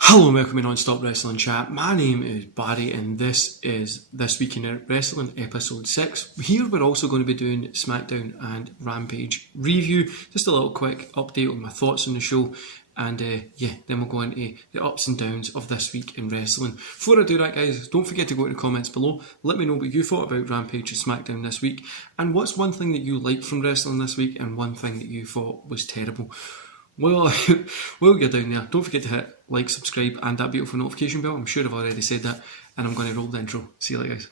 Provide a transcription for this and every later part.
Hello and welcome to Non-Stop Wrestling Chat. My name is Barry and this is This Week in Wrestling episode 6. Here we're also going to be doing Smackdown and Rampage review. Just a little quick update on my thoughts on the show and then we'll go into the ups and downs of this week in wrestling. Before I do that, guys, don't forget to go to the comments below. Let me know what you thought about Rampage and Smackdown this week and what's one thing that you liked from wrestling this week and one thing that you thought was terrible. Well, while you're down there, don't forget to hit like, subscribe and that beautiful notification bell. I'm sure I've already said that, and I'm going to roll the intro. See you later, guys.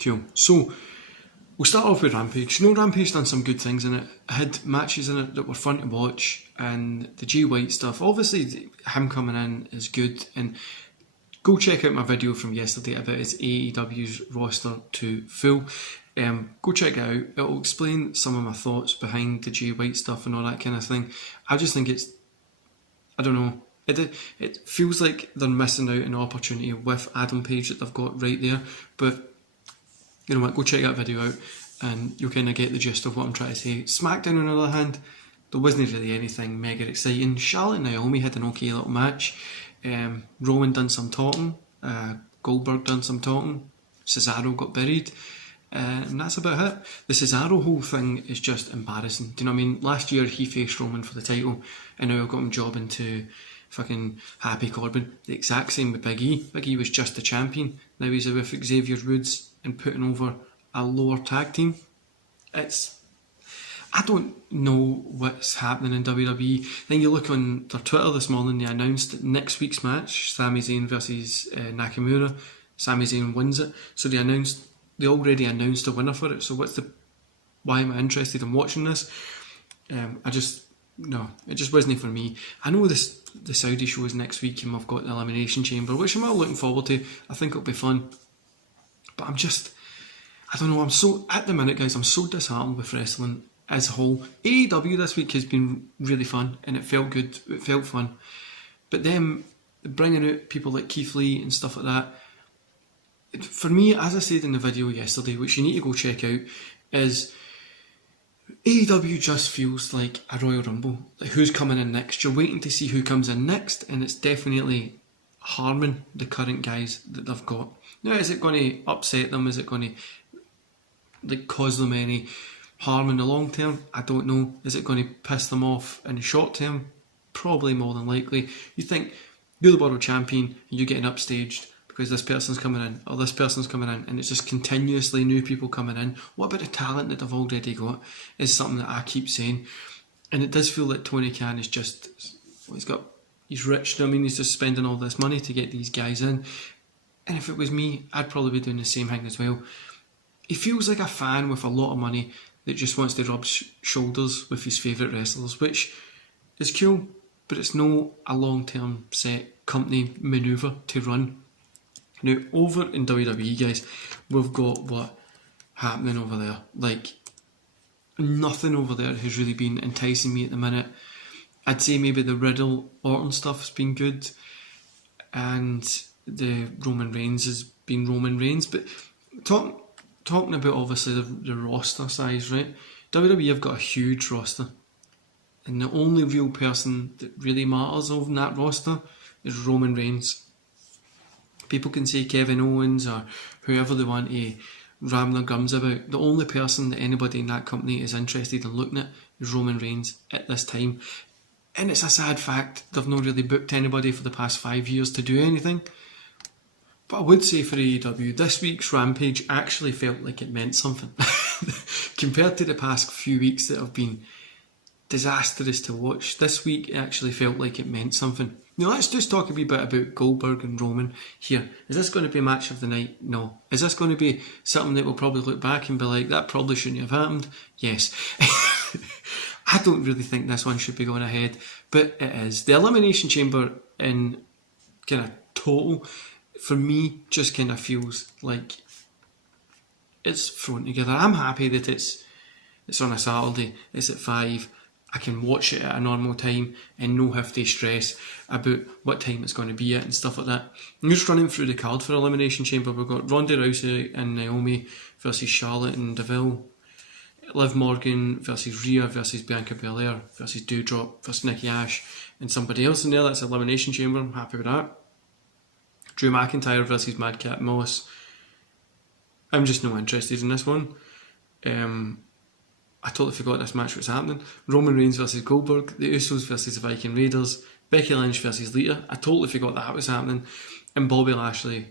Cool. So, we'll start off with Rampage. You know, Rampage done some good things in it. It had matches in it that were fun to watch, and the Jay White stuff. Obviously, him coming in is good, and go check out my video from yesterday about his AEW's roster to full. Go check it out. It'll explain some of my thoughts behind the Jay White stuff and all that kind of thing. I just think I don't know. It feels like they're missing out an opportunity with Adam Page that they've got right there. But you know what? Go check that video out, and you'll kind of get the gist of what I'm trying to say. Smackdown, on the other hand, there wasn't really anything mega exciting. Charlotte and Naomi had an okay little match. Roman done some talking, Goldberg done some talking, Cesaro got buried, and that's about it. The Cesaro whole thing is just embarrassing. Do you know what I mean? Last year he faced Roman for the title, and now I've got him jobbing to fucking Happy Corbin. The exact same with Big E. Big E was just the champion. Now he's with Xavier Woods and putting over a lower tag team. I don't know what's happening in WWE. Then you look on their Twitter this morning, they announced next week's match, Sami Zayn versus Nakamura. Sami Zayn wins it. So they already announced the winner for it. So why am I interested in watching this? It just wasn't for me. I know the Saudi show is next week and we've got the Elimination Chamber, which I'm all looking forward to. I think it'll be fun. But I don't know, at the minute, guys, I'm so disheartened with wrestling as a whole. AEW this week has been really fun and it felt good, it felt fun. But them bringing out people like Keith Lee and stuff like that, for me, as I said in the video yesterday, which you need to go check out, is AEW just feels like a Royal Rumble. Like, who's coming in next? You're waiting to see who comes in next, and it's definitely harming the current guys that they've got. Now, is it going to upset them? Is it going to cause them any harm in the long term? I don't know. Is it going to piss them off in the short term? Probably more than likely. You think you're the world champion and you're getting upstaged because this person's coming in or this person's coming in, and it's just continuously new people coming in. What about the talent that they've already got? Is something that I keep saying, and it does feel like Tony Khan is just, he's rich. You know what I mean? He's just spending all this money to get these guys in. And if it was me, I'd probably be doing the same thing as well. He feels like a fan with a lot of money that just wants to rub shoulders with his favourite wrestlers, which is cool, but it's no a long-term set company manoeuvre to run. Now, over in WWE, guys, we've got what happening over there. Like, nothing over there has really been enticing me at the minute. I'd say maybe the Riddle Orton stuff has been good, and the Roman Reigns has been Roman Reigns. But talking about obviously the roster size, right? WWE have got a huge roster, and the only real person that really matters on that roster is Roman Reigns. People can say Kevin Owens or whoever they want to ram their gums about. The only person that anybody in that company is interested in looking at is Roman Reigns at this time. And it's a sad fact, they've not really booked anybody for the past 5 years to do anything. But I would say for AEW, this week's Rampage actually felt like it meant something. Compared to the past few weeks that have been disastrous to watch, this week it actually felt like it meant something. Now let's just talk a wee bit about Goldberg and Roman here. Is this going to be a match of the night? No. Is this going to be something that we'll probably look back and be like, that probably shouldn't have happened? Yes. I don't really think this one should be going ahead, but it is. The Elimination Chamber in kind of total, for me, just kind of feels like it's thrown together. I'm happy that it's on a Saturday, it's at 5. I can watch it at a normal time and no have to stress about what time it's going to be at and stuff like that. I'm just running through the card for Elimination Chamber. We've got Ronda Rousey and Naomi versus Charlotte and Deville. Liv Morgan versus Rhea versus Bianca Belair versus Doudrop versus Nikki Ash and somebody else in there. That's Elimination Chamber. I'm happy with that. Drew McIntyre versus Madcap Moss. I'm just not interested in this one. I totally forgot this match was happening. Roman Reigns versus Goldberg. The Usos versus the Viking Raiders. Becky Lynch versus Lita. I totally forgot that was happening. And Bobby Lashley,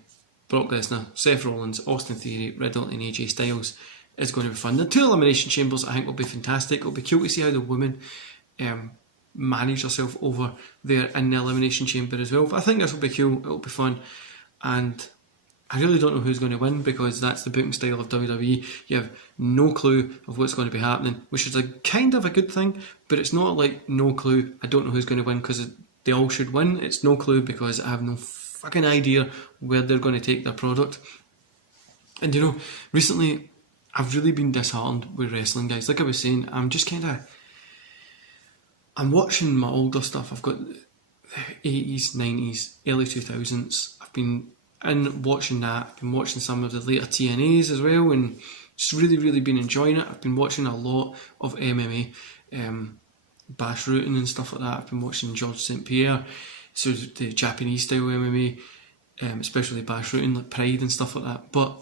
Brock Lesnar, Seth Rollins, Austin Theory, Riddle and AJ Styles. Is going to be fun. The 2 Elimination Chambers I think will be fantastic. It'll be cool to see how the women manage herself over there in the Elimination Chamber as well. But I think this will be cool. It'll be fun. And I really don't know who's going to win because that's the booking style of WWE. You have no clue of what's going to be happening, which is a kind of a good thing, but it's not like no clue, I don't know who's going to win because they all should win. It's no clue because I have no fucking idea where they're going to take their product. And you know, recently I've really been disheartened with wrestling, guys. Like I was saying, I'm watching my older stuff. I've got 80s, 90s, early 2000s. I've been watching that. I've been watching some of the later TNAs as well, and just really, really been enjoying it. I've been watching a lot of MMA, Bash Rooting and stuff like that. I've been watching George St. Pierre, so the Japanese style MMA, especially Bash Rooting, like Pride and stuff like that. But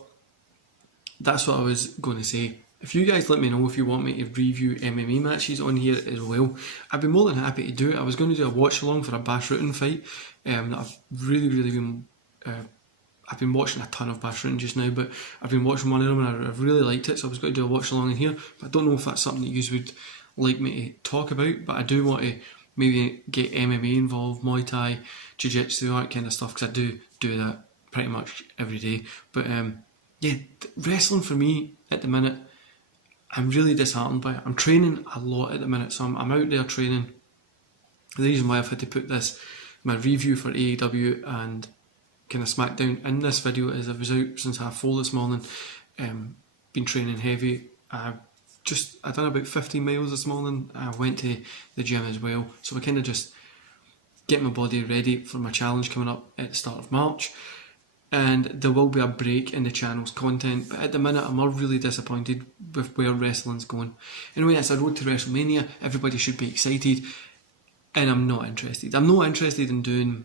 that's what I was going to say. If you guys let me know if you want me to review MMA matches on here as well, I'd be more than happy to do it. I was going to do a watch along for a Bash Rooting fight that I've really, really been... I've been watching a ton of Bash Rooting just now, but I've been watching one of them and I've really liked it, so I was going to do a watch along in here. But I don't know if that's something that you would like me to talk about, but I do want to maybe get MMA involved, Muay Thai, Jiu-Jitsu, that kind of stuff, because I do that pretty much every day. But yeah, wrestling for me at the minute, I'm really disheartened by it. I'm training a lot at the minute, so I'm out there training. The reason why I've had to put my review for AEW and kind of Smackdown in this video is I was out since 4:30 this morning, been training heavy. I done about 15 miles this morning. I went to the gym as well, so I kind of just get my body ready for my challenge coming up at the start of March. And there will be a break in the channel's content, but at the minute I'm really disappointed with where wrestling's going. Anyway, it's a road to WrestleMania, everybody should be excited, and I'm not interested. I'm not interested in doing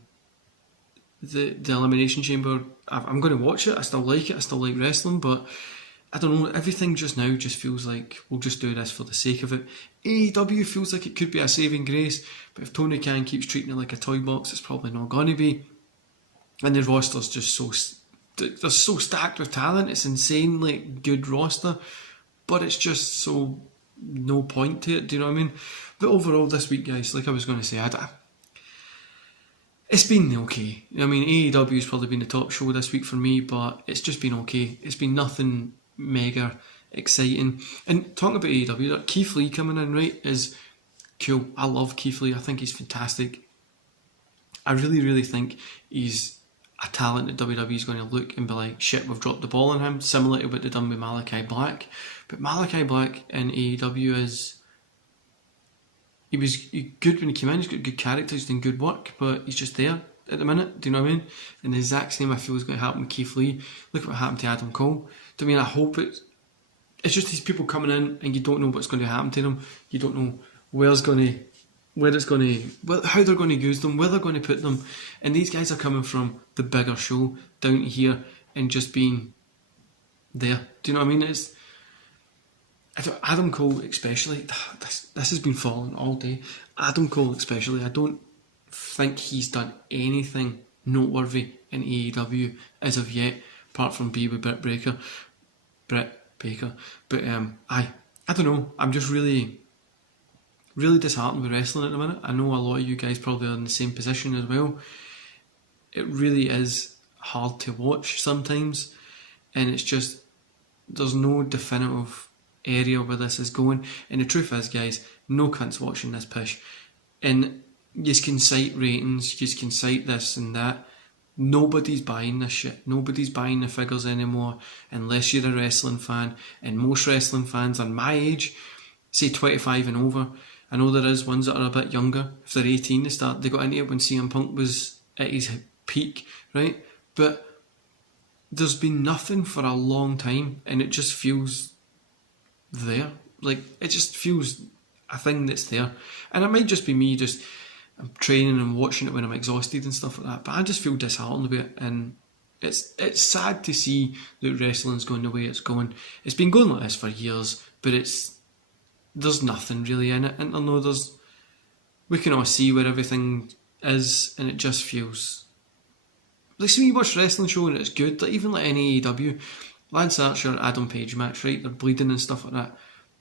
the Elimination Chamber. I'm going to watch it, I still like it, I still like wrestling, but I don't know, everything just now just feels like we'll just do this for the sake of it. AEW feels like it could be a saving grace, but if Tony Khan keeps treating it like a toy box, it's probably not going to be. And the roster's just they're so stacked with talent. It's insanely good roster, but it's just so no point to it. Do you know what I mean? But overall, this week, guys, like I was going to say, it's been okay. I mean, AEW's probably been the top show this week for me, but it's just been okay. It's been nothing mega exciting. And talking about AEW, Keith Lee coming in, right, is cool. I love Keith Lee. I think he's fantastic. I really, really think he's a talent that WWE is going to look and be like, shit, we've dropped the ball on him, similar to what they've done with Malachi Black. But Malachi Black in AEW he was good when he came in, he's got good character, he's doing good work, but he's just there at the minute, do you know what I mean? And the exact same I feel is going to happen with Keith Lee. Look at what happened to Adam Cole. I mean, I hope it's just these people coming in and you don't know what's going to happen to them. You don't know how they're going to use them, where they're going to put them. And these guys are coming from the bigger show down to here and just being there. Do you know what I mean? Adam Cole especially, this has been falling all day. Adam Cole especially, I don't think he's done anything noteworthy in AEW as of yet, apart from be with Britt Baker. But I don't know, I'm just really disheartened with wrestling at the minute. I know a lot of you guys probably are in the same position as well. It really is hard to watch sometimes, and it's just, there's no definitive area where this is going. And the truth is, guys, no cunt's watching this pish. And you can cite ratings, you can cite this and that. Nobody's buying this shit. Nobody's buying the figures anymore unless you're a wrestling fan. And most wrestling fans are my age, say 25 and over. I know there is ones that are a bit younger. If they're 18, they got into it when CM Punk was at his peak, right? But there's been nothing for a long time, and it just feels there. Like, it just feels a thing that's there. And it might just be me I'm training and watching it when I'm exhausted and stuff like that, but I just feel disheartened with it, and it's sad to see that wrestling's going the way it's going. It's been going like this for years, but there's nothing really in it, and I know we can all see where everything is, and it just feels like, see, when you watch a wrestling show and it's good, like even like AEW, Lance Archer, Adam Page match, right? They're bleeding and stuff like that.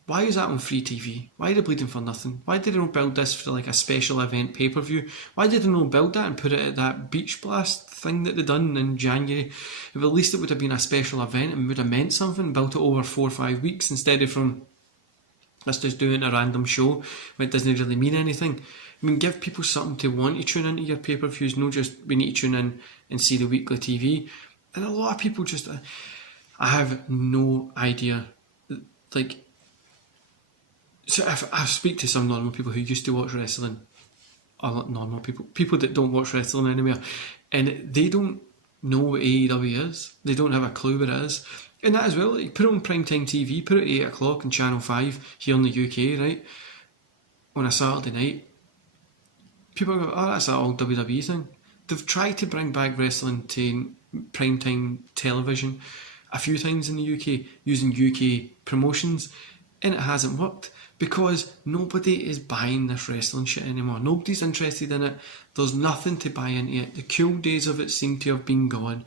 Why is that on free TV? Why are they bleeding for nothing? Why did they not build this for like a special event pay-per-view? Why did they not build that and put it at that Beach Blast thing that they done in January? If at least it would have been a special event and would have meant something, built it over 4 or 5 weeks instead of from let's just do it in a random show where it doesn't really mean anything. I mean, give people something to want to tune into your pay-per-views, not just we need to tune in and see the weekly TV. And a lot of people just, I have no idea. Like, so if I speak to some normal people who used to watch wrestling, or not normal people that don't watch wrestling anymore, and they don't know what AEW is. They don't have a clue what it is. And that as well, like, put it on primetime TV, put it at 8 o'clock on Channel 5 here in the UK, right? On a Saturday night. People go, oh, that's that old WWE thing. They've tried to bring back wrestling to primetime television a few times in the UK using UK promotions, and it hasn't worked because nobody is buying this wrestling shit anymore. Nobody's interested in it. There's nothing to buy into it. The cool days of it seem to have been gone,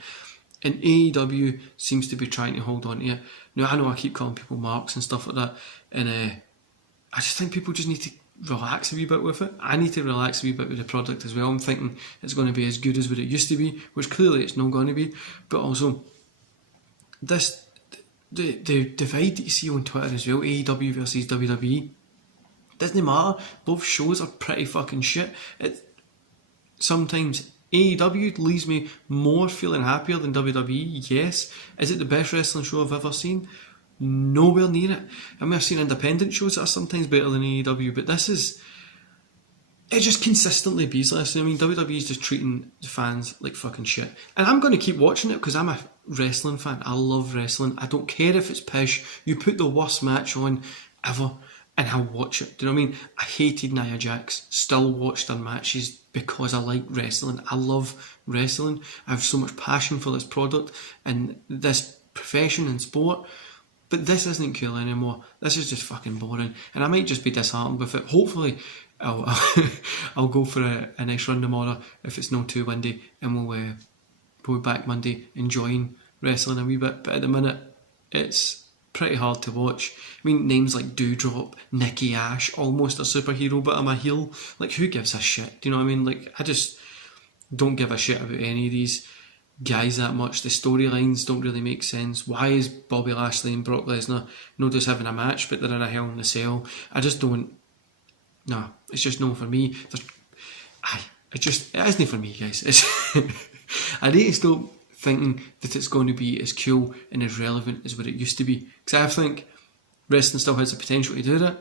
and AEW seems to be trying to hold on to it. Now, I know I keep calling people marks and stuff like that, and I just think people just need to relax a wee bit with it. I need to relax a wee bit with the product as well. I'm thinking it's going to be as good as what it used to be, which clearly it's not going to be. But also, the divide that you see on Twitter as well, AEW versus WWE, doesn't matter. Both shows are pretty fucking shit. Sometimes AEW leaves me more feeling happier than WWE, yes. Is it the best wrestling show I've ever seen? Nowhere near it. I mean, I've seen independent shows that are sometimes better than AEW, but it just consistently bees this. I mean, WWE is just treating the fans like fucking shit. And I'm going to keep watching it because I'm a wrestling fan. I love wrestling. I don't care if it's pish. You put the worst match on ever and I'll watch it. Do you know what I mean? I hated Nia Jax. Still watched her matches because I like wrestling. I love wrestling. I have so much passion for this product and this profession and sport. But this isn't cool anymore. This is just fucking boring. And I might just be disheartened with it. Hopefully, I'll go for a nice run tomorrow if it's not too windy, and we'll be back Monday enjoying wrestling a wee bit. But at the minute, it's pretty hard to watch. I mean, names like Doudrop, Nikki Ash, almost a superhero, but I'm a heel. Like, who gives a shit? Do you know what I mean? Like, I just don't give a shit about any of these guys that much. The storylines don't really make sense. Why is Bobby Lashley and Brock Lesnar not just having a match, but they're in a Hell in a Cell? I just don't. No, it's just no for me. It isn't for me, guys. I need to stop thinking that it's going to be as cool and as relevant as what it used to be. Because I think wrestling still has the potential to do that.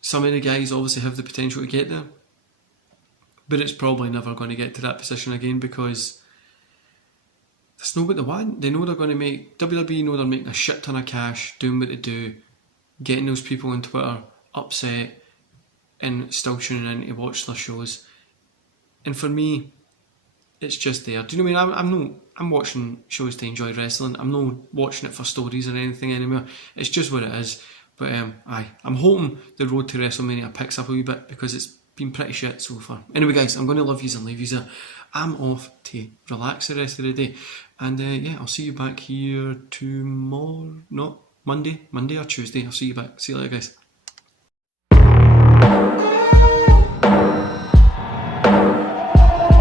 Some of the guys obviously have the potential to get there, but it's probably never going to get to that position again because that's not what they want. They know they're going to make, WWE know they're making a shit ton of cash doing what they do, getting those people on Twitter upset and still tuning in to watch their shows. And for me, it's just there. Do you know what I mean? I'm watching shows to enjoy wrestling. I'm not watching it for stories or anything anymore. It's just what it is. But I'm hoping the road to WrestleMania picks up a wee bit because it's been pretty shit so far. Anyway, guys, I'm going to love yous and leave yous there. I'm off to relax the rest of the day. And I'll see you back here tomorrow. No, Monday or Tuesday. I'll see you back. See you later, guys.